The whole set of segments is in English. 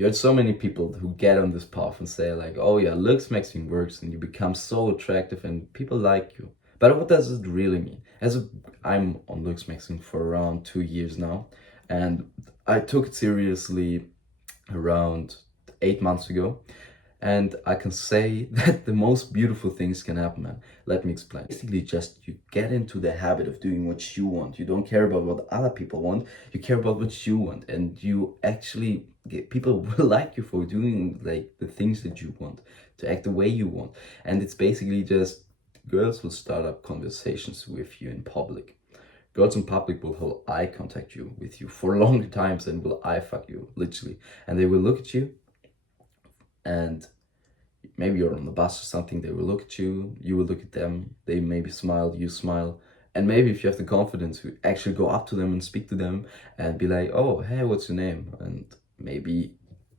You had so many people who get on this path and say like, oh yeah, Looksmaxxing works and you become so attractive and people like you. But what does it really mean? I'm on Looksmaxxing for around 2 years now, and I took it seriously around 8 months ago. And I can say that the most beautiful things can happen, man. Let me explain. Basically, just you get into the habit of doing what you want. You don't care about what other people want. You care about what you want, and you actually get people will like you for doing like the things that you want, to act the way you want. And it's basically just girls will start up conversations with you in public. Girls in public will hold eye contact with you for long times and will eye fuck you, literally. And they will look at you, and maybe you're on the bus or something, they will look at you, you will look at them, they maybe smile, you smile. And maybe if you have the confidence to actually go up to them and speak to them and be like, oh, hey, what's your name? And maybe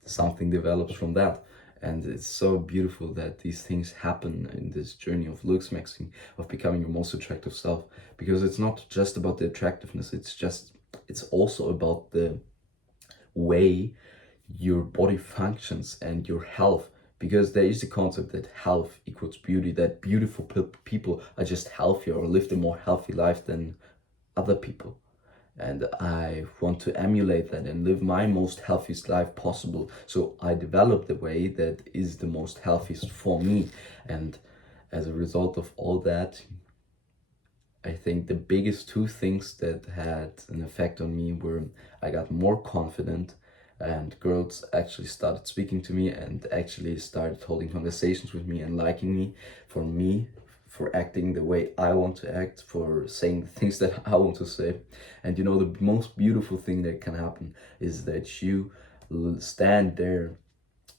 something develops from that. And it's so beautiful that these things happen in this journey of Looksmaxxing, of becoming your most attractive self. Because it's not just about the attractiveness, it's also about the way your body functions and your health, because there is the concept that health equals beauty, that beautiful people are just healthier or live a more healthy life than other people. And I want to emulate that and live my most healthiest life possible. So I developed the way that is the most healthiest for me. And as a result of all that, I think the biggest two things that had an effect on me were I got more confident, and girls actually started speaking to me and actually started holding conversations with me and liking me, for acting the way I want to act, for saying the things that I want to say. And you know, the most beautiful thing that can happen is that you stand there,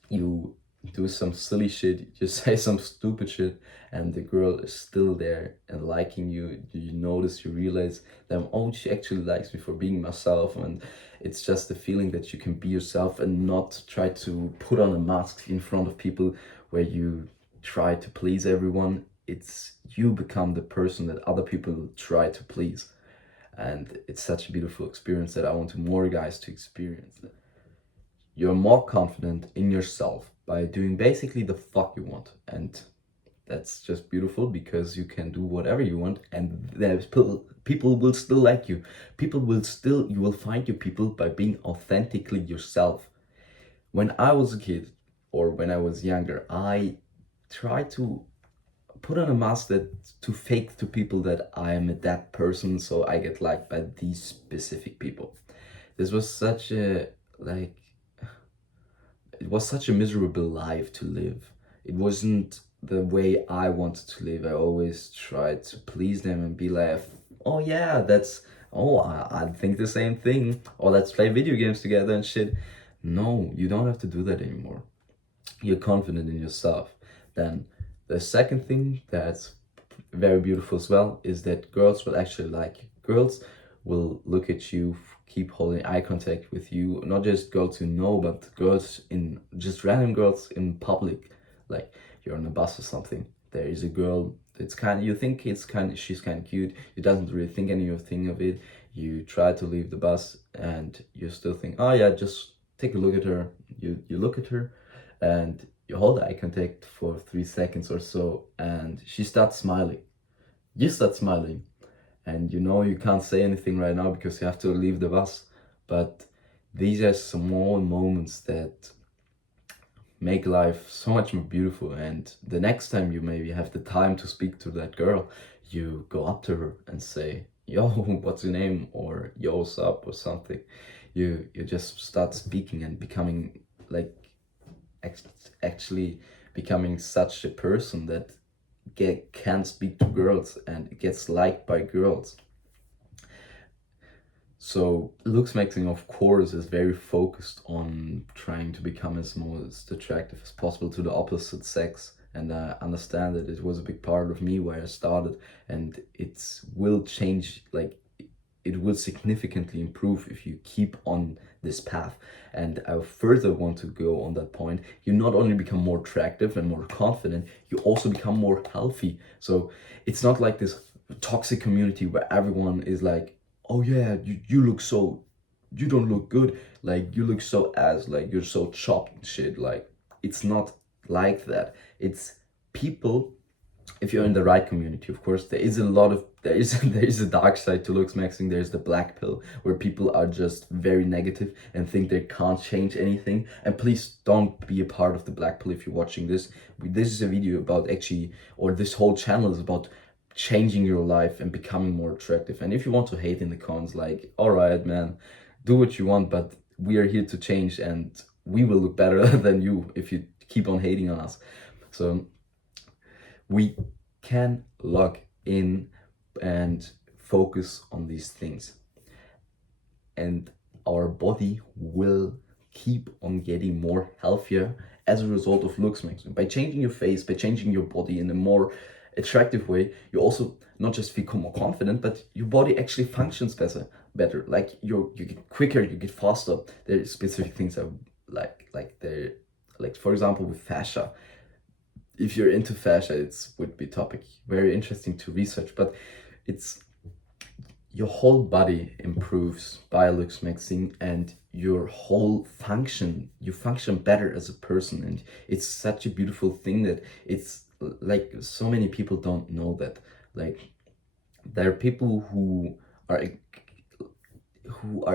you do some silly shit, you say some stupid shit, and the girl is still there and liking you. You notice, you realize that, oh, she actually likes me for being myself. And it's just the feeling that you can be yourself and not try to put on a mask in front of people where you try to please everyone. It's you become the person that other people try to please. And it's such a beautiful experience that I want more guys to experience. You're more confident in yourself by doing basically the fuck you want. And that's just beautiful, because you can do whatever you want, and there's people will still like you. You will find your people by being authentically yourself. When I was a kid, or when I was younger, I tried to put on a mask that to fake to people that I am that person, so I get liked by these specific people. This was such a like it was such a miserable life to live. It wasn't the way I wanted to live. I always tried to please them and be like, oh yeah, I think the same thing. Or let's play video games together and shit. No, you don't have to do that anymore. You're confident in yourself. Then the second thing that's very beautiful as well is that girls will actually like you. Girls will look at you, keep holding eye contact with you, not just girls you know, but girls in just random girls in public. Like you're on a bus or something, there is a girl, it's kind of, you think she's kind of cute, you doesn't really think anything of it, you try to leave the bus and you still think, oh yeah, just take a look at her. You look at her and you hold eye contact for 3 seconds or so, and she starts smiling. You start smiling, and you know you can't say anything right now because you have to leave the bus. But these are small moments that make life so much more beautiful. And the next time you maybe have the time to speak to that girl, you go up to her and say, yo, what's your name? Or yo, what's up? Or something. You just start speaking and becoming like actually becoming such a person that can speak to girls and gets liked by girls. So Looksmaxxing, of course, is very focused on trying to become as most attractive as possible to the opposite sex. And I understand that it was a big part of me where I started, and it will change, like it will significantly improve if you keep on this path. And I further want to go on that point. You not only become more attractive and more confident, you also become more healthy. So it's not like this toxic community where everyone is like, oh yeah, you look so you don't look good, like you look so ass, like you're so chopped and shit. Like it's not like that. It's people, if you're in the right community, of course, there is a lot of there is there is a dark side to Looksmaxxing. There's the black pill where people are just very negative and think they can't change anything. And please don't be a part of the black pill if you're watching this. This is a video about actually, or this whole channel is about changing your life and becoming more attractive. And if you want to hate in the comments, like, all right, man, do what you want, but we are here to change, and we will look better than you if you keep on hating on us. So we can log in and focus on these things, and our body will keep on getting more healthier as a result of Looksmaxxing. By changing your face, by changing your body in a more attractive way, you also not just become more confident, but your body actually functions better. Like you get quicker, you get faster. There are specific things that like for example with fascia. If you're into fascia, it would be topic very interesting to research, but it's your whole body improves by Looksmaxxing, and your whole function, you function better as a person. And it's such a beautiful thing that it's like so many people don't know that. Like there are people who are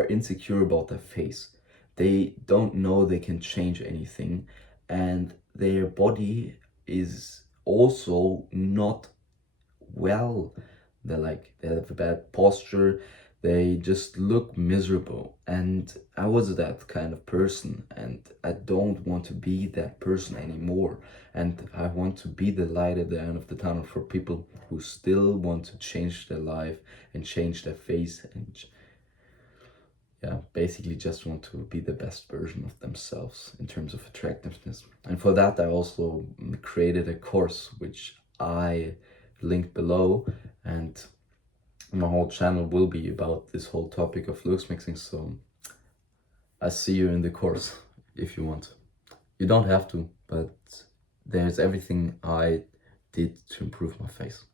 insecure about their face. They don't know they can change anything, and their body is also not well. They have a bad posture, they just look miserable. And I was that kind of person, and I don't want to be that person anymore. And I want to be the light at the end of the tunnel for people who still want to change their life and change their face, and yeah, basically just want to be the best version of themselves in terms of attractiveness. And for that, I also created a course which I linked below, and my whole channel will be about this whole topic of Looksmaxxing. So I see you in the course if you want. You don't have to, but there's everything I did to improve my face.